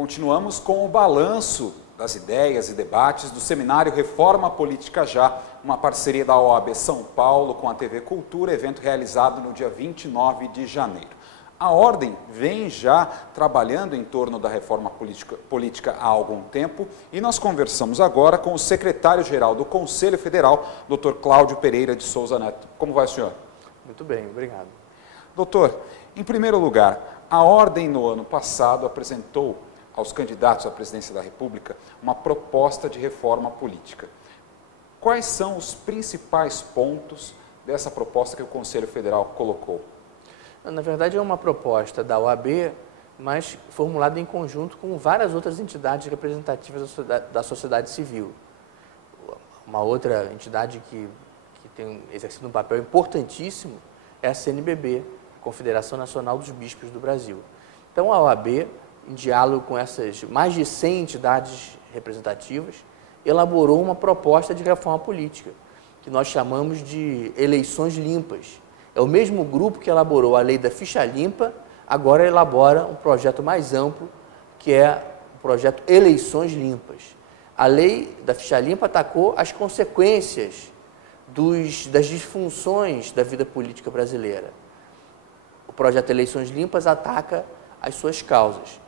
Continuamos com o balanço das ideias e debates do seminário Reforma Política Já, uma parceria da OAB São Paulo com a TV Cultura, evento realizado no dia 29 de janeiro. A Ordem vem já trabalhando em torno da reforma política há algum tempo e nós conversamos agora com o secretário-geral do Conselho Federal, Dr. Cláudio Pereira de Souza Neto. Como vai, senhor? Muito bem, obrigado. Doutor, em primeiro lugar, a Ordem no ano passado apresentou aos candidatos à presidência da República uma proposta de reforma política. Quais são os principais pontos dessa proposta que o Conselho Federal colocou? Na verdade, é uma proposta da OAB, mas formulada em conjunto com várias outras entidades representativas da sociedade civil. Uma outra entidade que tem exercido um papel importantíssimo é a CNBB, Confederação Nacional dos Bispos do Brasil. Então, a OAB, em diálogo com essas mais de 100 entidades representativas, elaborou uma proposta de reforma política, que nós chamamos de eleições limpas. É o mesmo grupo que elaborou a lei da ficha limpa, agora elabora um projeto mais amplo, que é o projeto Eleições Limpas. A lei da ficha limpa atacou as consequências das disfunções da vida política brasileira. O projeto Eleições Limpas ataca as suas causas.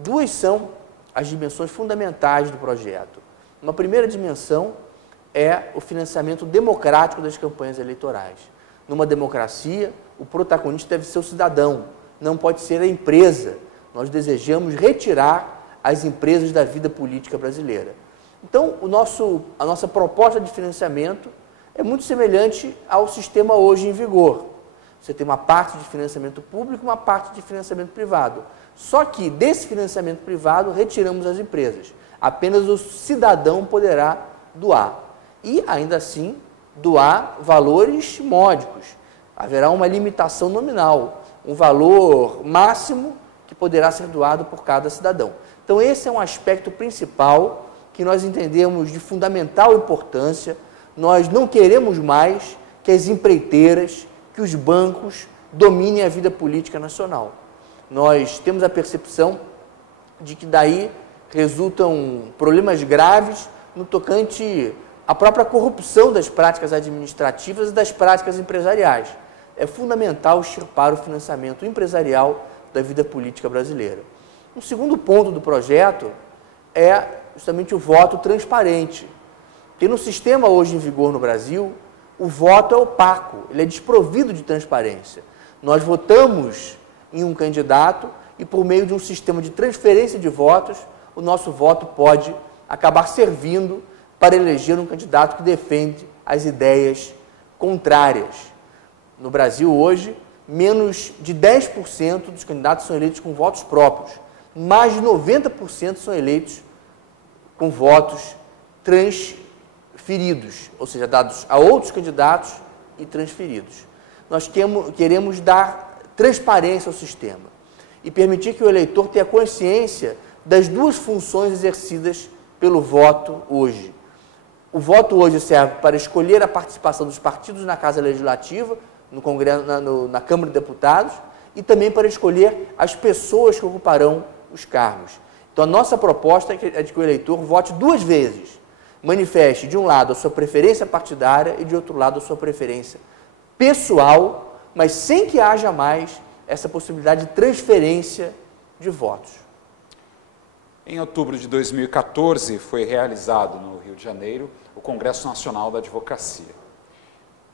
Duas são as dimensões fundamentais do projeto. Uma primeira dimensão é o financiamento democrático das campanhas eleitorais. Numa democracia, o protagonista deve ser o cidadão, não pode ser a empresa. Nós desejamos retirar as empresas da vida política brasileira. Então, a nossa proposta de financiamento é muito semelhante ao sistema hoje em vigor. Você tem uma parte de financiamento público e uma parte de financiamento privado. Só que desse financiamento privado retiramos as empresas. Apenas o cidadão poderá doar. E, ainda assim, doar valores módicos. Haverá uma limitação nominal, um valor máximo que poderá ser doado por cada cidadão. Então, esse é um aspecto principal que nós entendemos de fundamental importância. Nós não queremos mais que as empreiteiras, que os bancos dominem a vida política nacional. Nós temos a percepção de que daí resultam problemas graves no tocante à própria corrupção das práticas administrativas e das práticas empresariais. É fundamental extirpar o financiamento empresarial da vida política brasileira. Um segundo ponto do projeto é justamente o voto transparente. Porque no sistema hoje em vigor no Brasil, o voto é opaco, ele é desprovido de transparência. Nós votamos em um candidato e, por meio de um sistema de transferência de votos, o nosso voto pode acabar servindo para eleger um candidato que defende as ideias contrárias. No Brasil, hoje, menos de 10% dos candidatos são eleitos com votos próprios. Mais de 90% são eleitos com votos transferidos, ou seja, dados a outros candidatos e transferidos. Nós queremos dar transparência ao sistema e permitir que o eleitor tenha consciência das duas funções exercidas pelo voto hoje. O voto hoje serve para escolher a participação dos partidos na Casa Legislativa, no Congresso, na Câmara de Deputados, e também para escolher as pessoas que ocuparão os cargos. Então, a nossa proposta é de que o eleitor vote duas vezes. Manifeste, de um lado, a sua preferência partidária e, de outro lado, a sua preferência pessoal, mas sem que haja mais essa possibilidade de transferência de votos. Em outubro de 2014, foi realizado no Rio de Janeiro o Congresso Nacional da Advocacia.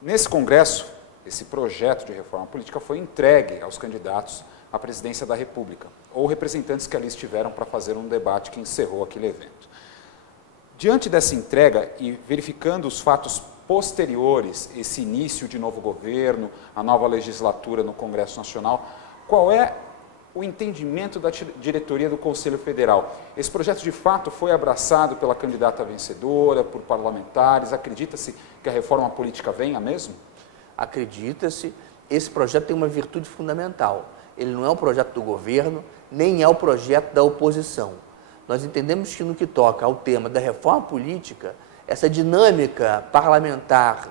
Nesse congresso, esse projeto de reforma política foi entregue aos candidatos à presidência da República, ou representantes que ali estiveram para fazer um debate que encerrou aquele evento. Diante dessa entrega e verificando os fatos posteriores, esse início de novo governo, a nova legislatura no Congresso Nacional, qual é o entendimento da diretoria do Conselho Federal? Esse projeto, de fato, foi abraçado pela candidata vencedora, por parlamentares? Acredita-se que a reforma política venha mesmo? Acredita-se. Esse projeto tem uma virtude fundamental. Ele não é um projeto do governo, nem é o projeto da oposição. Nós entendemos que no que toca ao tema da reforma política, essa dinâmica parlamentar,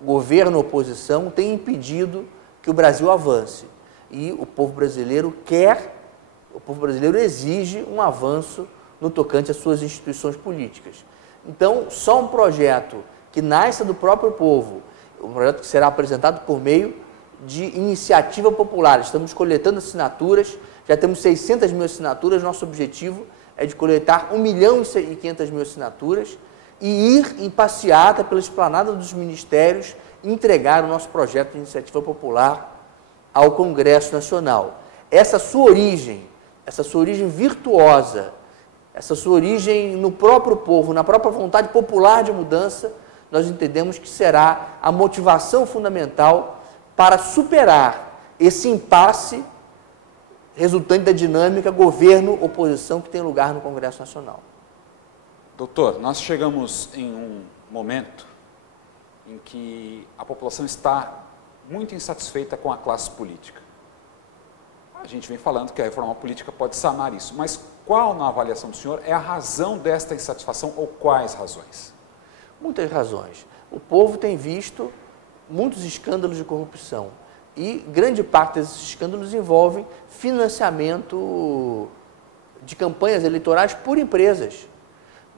governo-oposição, tem impedido que o Brasil avance. E o povo brasileiro quer O povo brasileiro exige um avanço no tocante às suas instituições políticas. Então, só um projeto que nasça do próprio povo, um projeto que será apresentado por meio de iniciativa popular. Estamos coletando assinaturas, já temos 600 mil assinaturas, nosso objetivo é de coletar 1.500.000 assinaturas e ir em passeata pela esplanada dos ministérios e entregar o nosso projeto de iniciativa popular ao Congresso Nacional. Essa sua origem virtuosa, essa sua origem no próprio povo, na própria vontade popular de mudança, nós entendemos que será a motivação fundamental para superar esse impasse resultante da dinâmica governo-oposição que tem lugar no Congresso Nacional. Doutor, nós chegamos em um momento em que a população está muito insatisfeita com a classe política. A gente vem falando que a reforma política pode sanar isso, mas qual, na avaliação do senhor, é a razão desta insatisfação ou quais razões? Muitas razões. O povo tem visto muitos escândalos de corrupção e grande parte desses escândalos envolvem financiamento de campanhas eleitorais por empresas.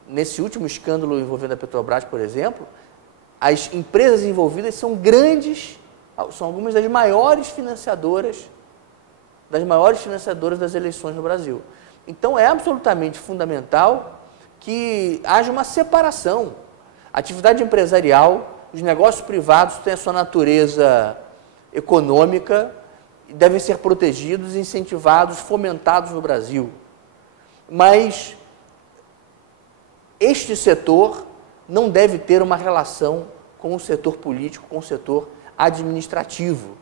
Nesse último escândalo envolvendo a Petrobras, por exemplo, as empresas envolvidas são algumas das maiores financiadoras das eleições no Brasil. Então, é absolutamente fundamental que haja uma separação. A atividade empresarial, os negócios privados têm a sua natureza econômica e devem ser protegidos, incentivados, fomentados no Brasil. Mas este setor não deve ter uma relação com o setor político, com o setor administrativo.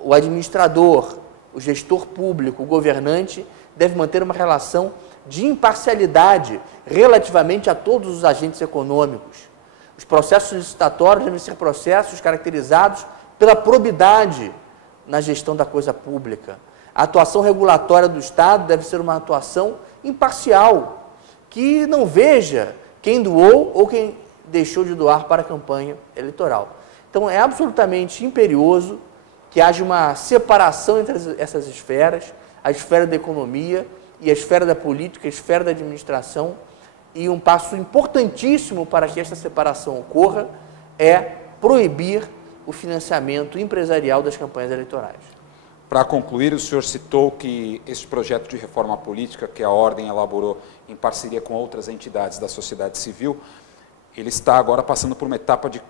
O administrador, o gestor público, o governante, deve manter uma relação de imparcialidade relativamente a todos os agentes econômicos. Os processos licitatórios devem ser processos caracterizados pela probidade na gestão da coisa pública. A atuação regulatória do Estado deve ser uma atuação imparcial, que não veja quem doou ou quem deixou de doar para a campanha eleitoral. Então, é absolutamente imperioso que haja uma separação entre essas esferas, a esfera da economia e a esfera da política, a esfera da administração, e um passo importantíssimo para que esta separação ocorra é proibir o financiamento empresarial das campanhas eleitorais. Para concluir, o senhor citou que este projeto de reforma política que a Ordem elaborou em parceria com outras entidades da sociedade civil, ele está agora passando por uma etapa de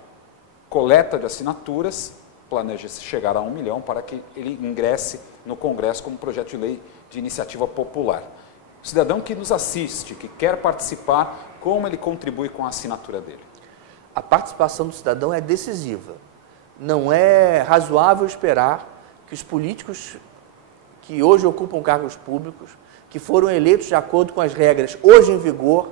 coleta de assinaturas, planeja-se chegar a 1 milhão para que ele ingresse no Congresso como projeto de lei de iniciativa popular. O cidadão que nos assiste, que quer participar, como ele contribui com a assinatura dele? A participação do cidadão é decisiva. Não é razoável esperar que os políticos que hoje ocupam cargos públicos, que foram eleitos de acordo com as regras hoje em vigor,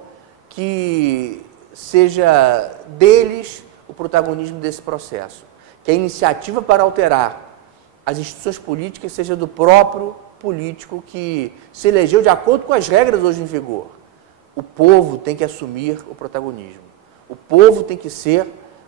que seja deles o protagonismo desse processo. Que a iniciativa para alterar as instituições políticas seja do próprio político que se elegeu de acordo com as regras hoje em vigor. O povo tem que assumir o protagonismo. O povo tem que ser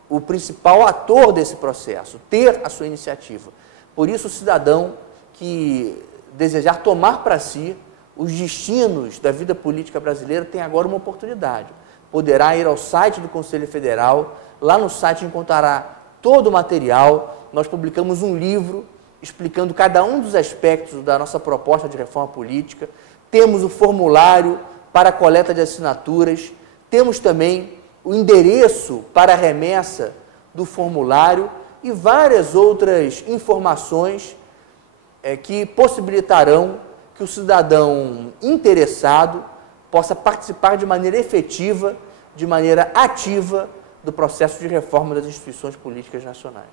o principal ator desse processo, ter a sua iniciativa. Por isso, o cidadão que desejar tomar para si os destinos da vida política brasileira tem agora uma oportunidade. Poderá ir ao site do Conselho Federal, lá no site encontrará todo o material. Nós publicamos um livro explicando cada um dos aspectos da nossa proposta de reforma política. Temos o formulário para a coleta de assinaturas, temos também o endereço para a remessa do formulário e várias outras informações que possibilitarão que o cidadão interessado possa participar de maneira efetiva, de maneira ativa do processo de reforma das instituições políticas nacionais.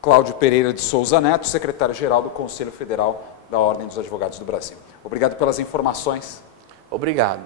Cláudio Pereira de Souza Neto, secretário-geral do Conselho Federal da Ordem dos Advogados do Brasil. Obrigado pelas informações. Obrigado.